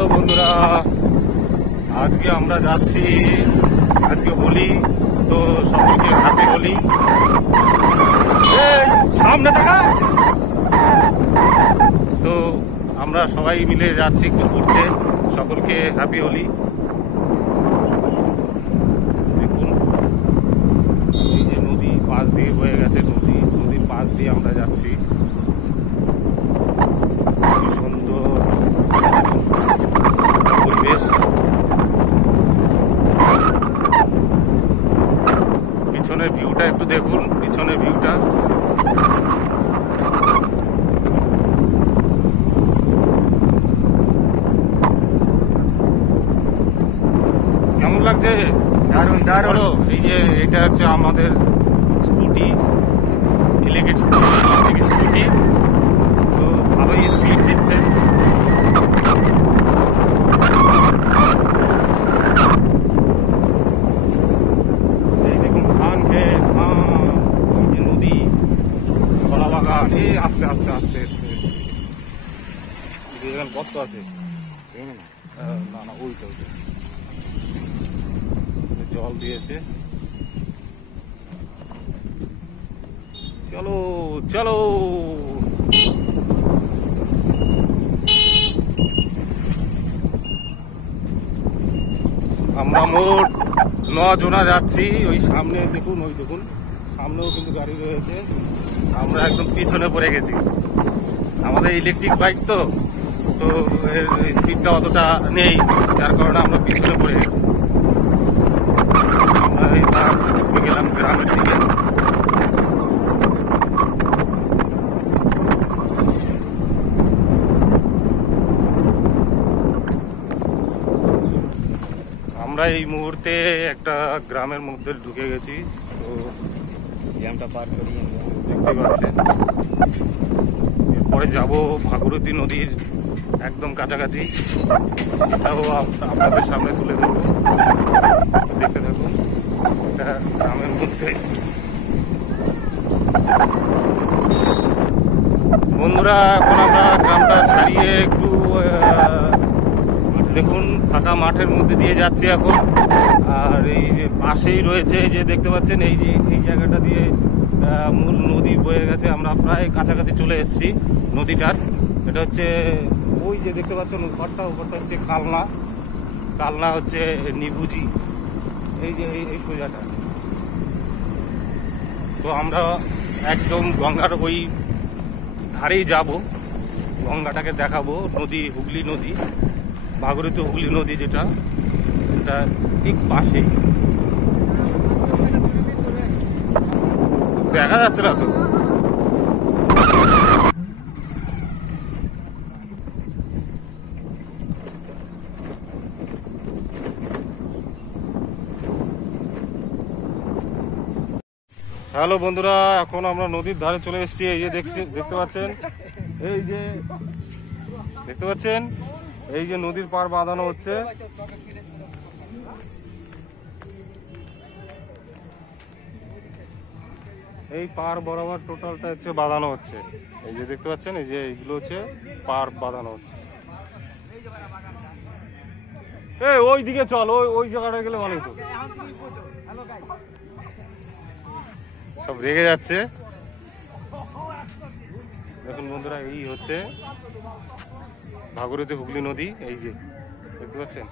Hello বন্ধুরা, আজকে আমরা যাচ্ছি, আজকে হোলি, তো সকলকে হ্যাপি হোলি। সামনে দেখা। তো আমরা সবাই মিলে যাচ্ছি একটু ঘুরতে, সকলকে হ্যাপি হোলি। দেখুন এই যে নদী পাশ দিয়ে বয়ে গেছে, নদীর পাশ দিয়ে আমরা যাচ্ছি। সুন্দর পরিবেশ। পিছনের ভিউটা একটু দেখুন, পিছনের ভিউটা কেমন লাগছে? দারুণ দারুণ। এই যে এটা হচ্ছে আমাদের স্কুটি, ইলেকট্রিক স্কুটি। তো ভালোই স্পিড দিচ্ছে। এই দেখুন ধান ক্ষেত, ওই যে নদী, কলা বাগান। এই আস্তে আস্তে আস্তে আস্তে গর্ত আছে না না, ওইটা জল দিয়েছে। চলো চলো, আমরা মোট 9 জনা যাচ্ছি। ওই সামনে দেখুন, ওই দেখুন সামনেও কিন্তু গাড়ি রয়েছে। আমরা একদম পিছনে পড়ে গেছি। আমাদের ইলেকট্রিক বাইক তো এর স্পিডটা অতটা নেই, যার কারণে আমরা পিছনে পড়ে গেছি। আমরা এবার গেলাম গ্রামের দিকে। আমরা এই মুহূর্তে একটা গ্রামের মধ্যে ঢুকে গেছি। তো গ্রামটা পার করি, দেখতে পাচ্ছেন। এরপরে যাব ভাগীরথী নদীর একদম কাছাকাছি, সেটাও আপনাদের সামনে তুলে দেবো। দেখতে থাকুন। এটা গ্রামের মধ্যে। বন্ধুরা, এখন আমরা গ্রামটা ছাড়িয়ে একটু দেখুন ফাঁকা মাঠের মধ্যে দিয়ে যাচ্ছি এখন। আর এই যে পাশেই রয়েছে, এই যে দেখতে পাচ্ছেন, এই যে এই জায়গাটা দিয়ে মূল নদী বয়ে গেছে। আমরা প্রায় কাছাকাছি চলে এসেছি নদীটার। এটা হচ্ছে ওই যে দেখতে পাচ্ছেন উপরটা হচ্ছে কালনা হচ্ছে নিবুজি, এই যে এই সোজাটা। তো আমরা একদম গঙ্গার ওই ধারেই যাব, গঙ্গাটাকে দেখাবো। নদী হুগলি নদী, ভাগীরথী হুগলি নদী, যেটা এটা ঠিক পাশেই। দেখা যাচ্ছে না তো। হ্যালো বন্ধুরা, এখন আমরা নদীর ধারে চলে এসেছি। এই যে দেখতে পাচ্ছেন, এই যে দেখতে পাচ্ছেন, এই যে নদীর পার বাঁধানো হচ্ছে। এই পার বরাবর টোটালটা হচ্ছে বাঁধানো হচ্ছে। এই যে দেখতে পাচ্ছেন, এই যে এইগুলো হচ্ছে পার বাঁধানো হচ্ছে। এই ওই দিকে চল, ওই জায়গাটা গেলে ভালো হতো। সব রেগে যাচ্ছে। দেখুন বন্ধুরা, এই হচ্ছে ভাগীরথী হুগলি নদী। এই যে দেখতে পাচ্ছেন।